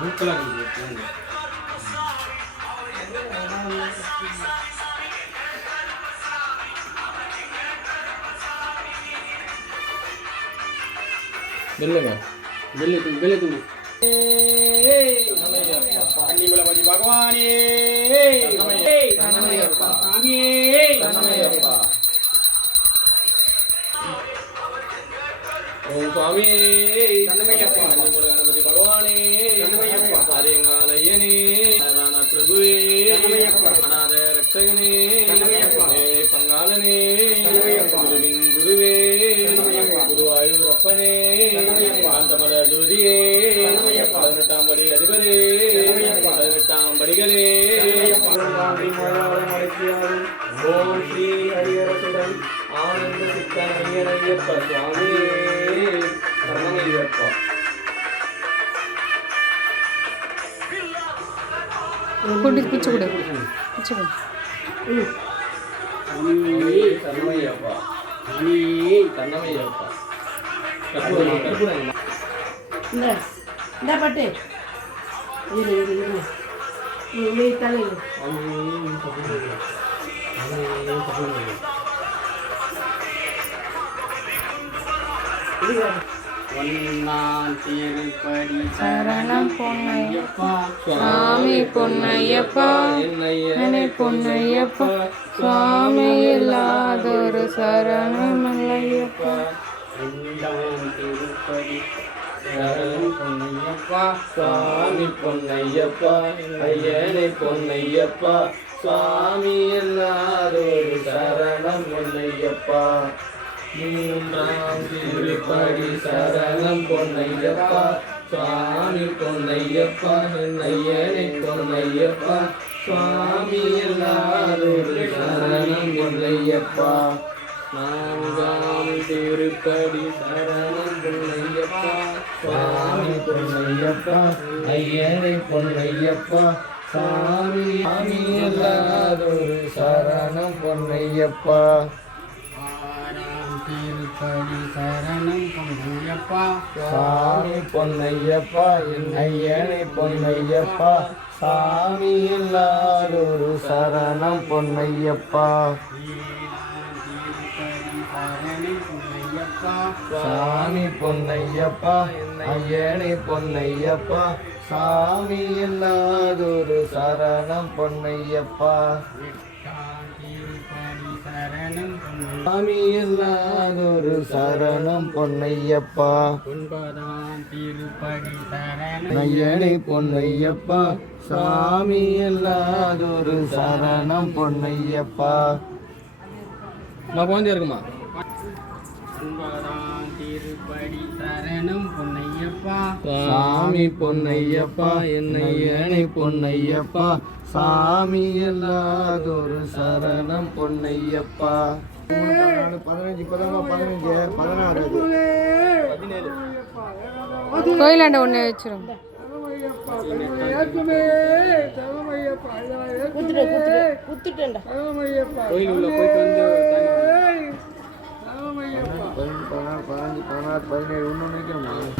மூக்கெல்லாம் இருக்குது நில்லுங்க வெளியே தூங்கு வெளியே தூங்கு கன்னிமலபதி பகவானே. சாமியே ஓம் சுவாமி Amin. Tenang ya kok. కుడి పిచ్చుకుడు పిచ్చుకుడు అన్నీ తన్నమయ్యప్ప అన్నీ తన్నమయ్యప్ప ఇందా పట్టే తల சரணம் பொன்னையப்பா சுவாமி பொன்னையப்பா என்னை பொன்னையப்பா சுவாமி இல்லாதொரு சரணம் இல்லையப்பா. சரணம் பொன்னையப்பா சுவாமி பொன்னையப்பா ஐயனை பொன்னையப்பா சுவாமி எல்லாரோடு சரணம் பொன்னையப்பா மூன்றாம் திருப்படி சரணம் பொன்னையப்பா சுவாமி பொன்னையப்பா ஐயனை பொன்னையப்பா சுவாமி எல்லாரோடு சரணம் பொன்னையப்பா நான்காம் திருப்படி சரணம் பொன்னையப்பா சுவாமி பொன்னையப்பா ஐயனை பொன்னையப்பா சாமி சாமி எல்லாதொரு சரணம் பொன்னையப்பா. திருப்படி சரணம் பொன்னையப்பா. சாமி பொன்னையப்பா என் பொன்னையப்பா. சாமி எல்லாரொரு சரணம் பொன்னையப்பா. சாமி பொன்னையப்பா ஐயனை பொன்னையப்பா. சாமி இல்லாதொரு சரணம் பொன்னையப்பா. சாமி இல்லாதொரு சரணம் பொன்னையப்பா. ஒன்பதாம் திருப்படி சரணம். ஐயனை பொன்னையப்பா. சாமி இல்லாதொரு சரணம் பொன்னையப்பா. நான் குழந்தையா இருக்குமா? ஒன்பதாம் திருப்படி சரணம் பொன்னையப்பா சாமி பொன்னையப்பா என்னை ஏனை பொன்னையப்பா. சாமி இல்லாதொரு சரணம் பொன்னையப்பா. பதினஞ்சு பதினாறு கோயிலாண்ட ஒன்று பதினஞ்சு பதினாறு பதினேழு ஒன்று நினைக்கிறோமா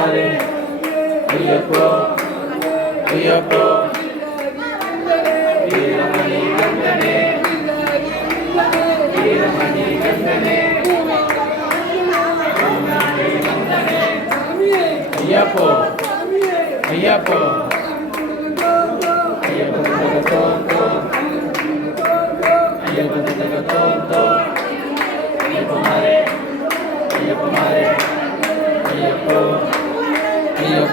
மாறே ஐயப்போ ஐயப்போ வீரமணி கண்டனே ஐயப்போ ஐயப்போ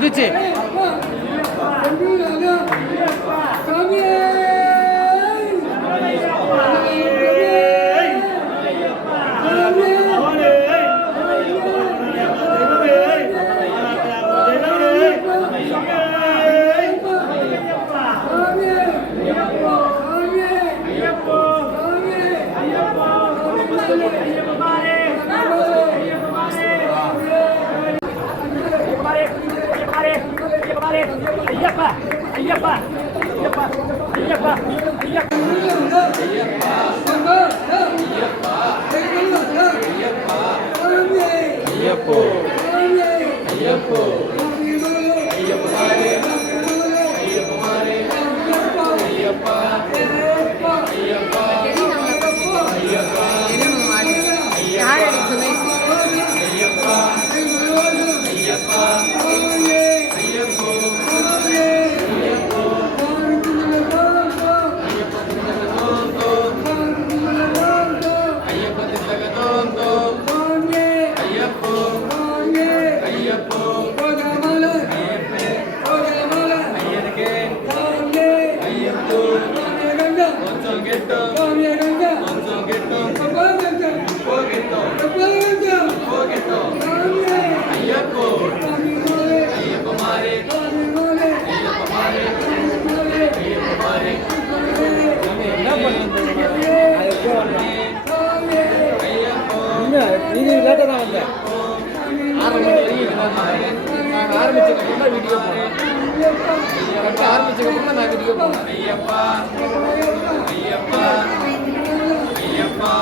도대체 ஐயப்போ நீங்கள் லேட்டாக தான் வந்தேன் ஆறு மணி வரைக்கும் நாங்கள் ஆரம்பிச்சதுக்கப்புறம் தான் வீட்டுக்கே நான் வீட்டுக்கே போனேன் ஐயப்பா ஐயப்பா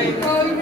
Amém.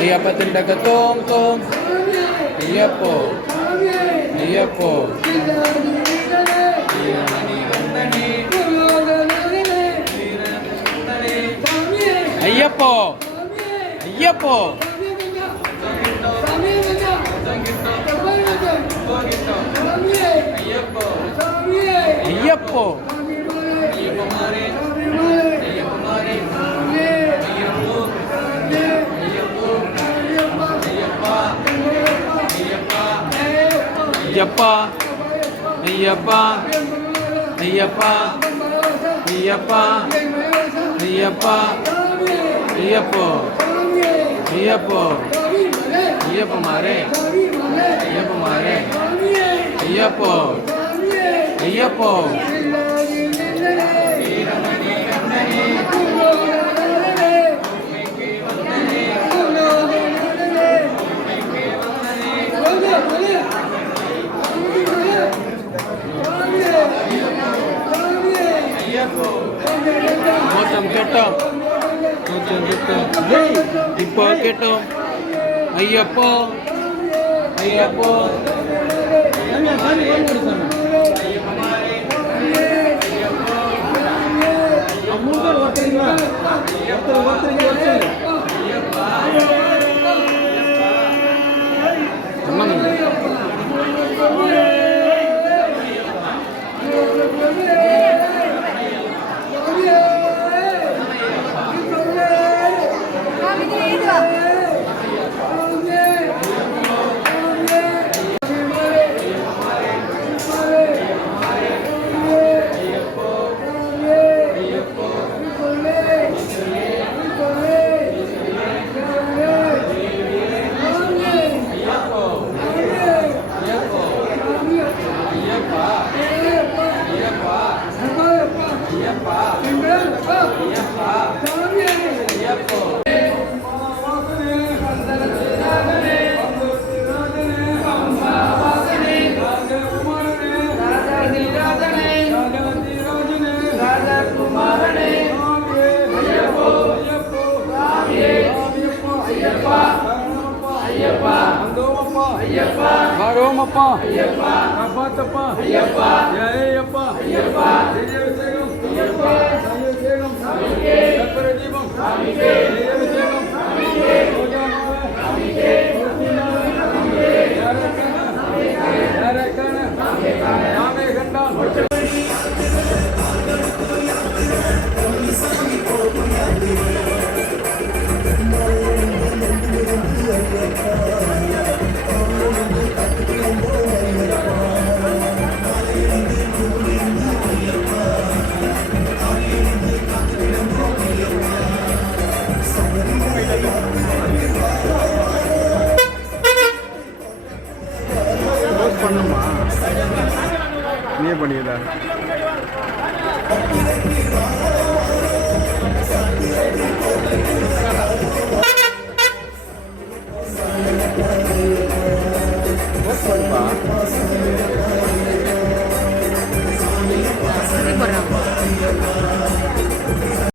നെയ്യപ്പത്തിന്റെ ഒക്കെ തോം തോം നെയ്യപ്പോ നെയ്യപ്പോ അയ്യപ്പോ അയ്യപ്പോ. അയ്യപ്പോ. ஐயப்பா ஐயப்பா ஐயப்பா ஐயப்பா ஐயப்பா ஐயப்போ ஐயப்போ ஐயப்ப மாறே ஐயப்ப மாறே ஐயப்போ ஐயப்போ ஐயப்போ ஐயப்போ. ஐயப்பா காப்பாத்தப்பா ஜெயப்பா பண்ணுமா நீ பண்ணிடலாம்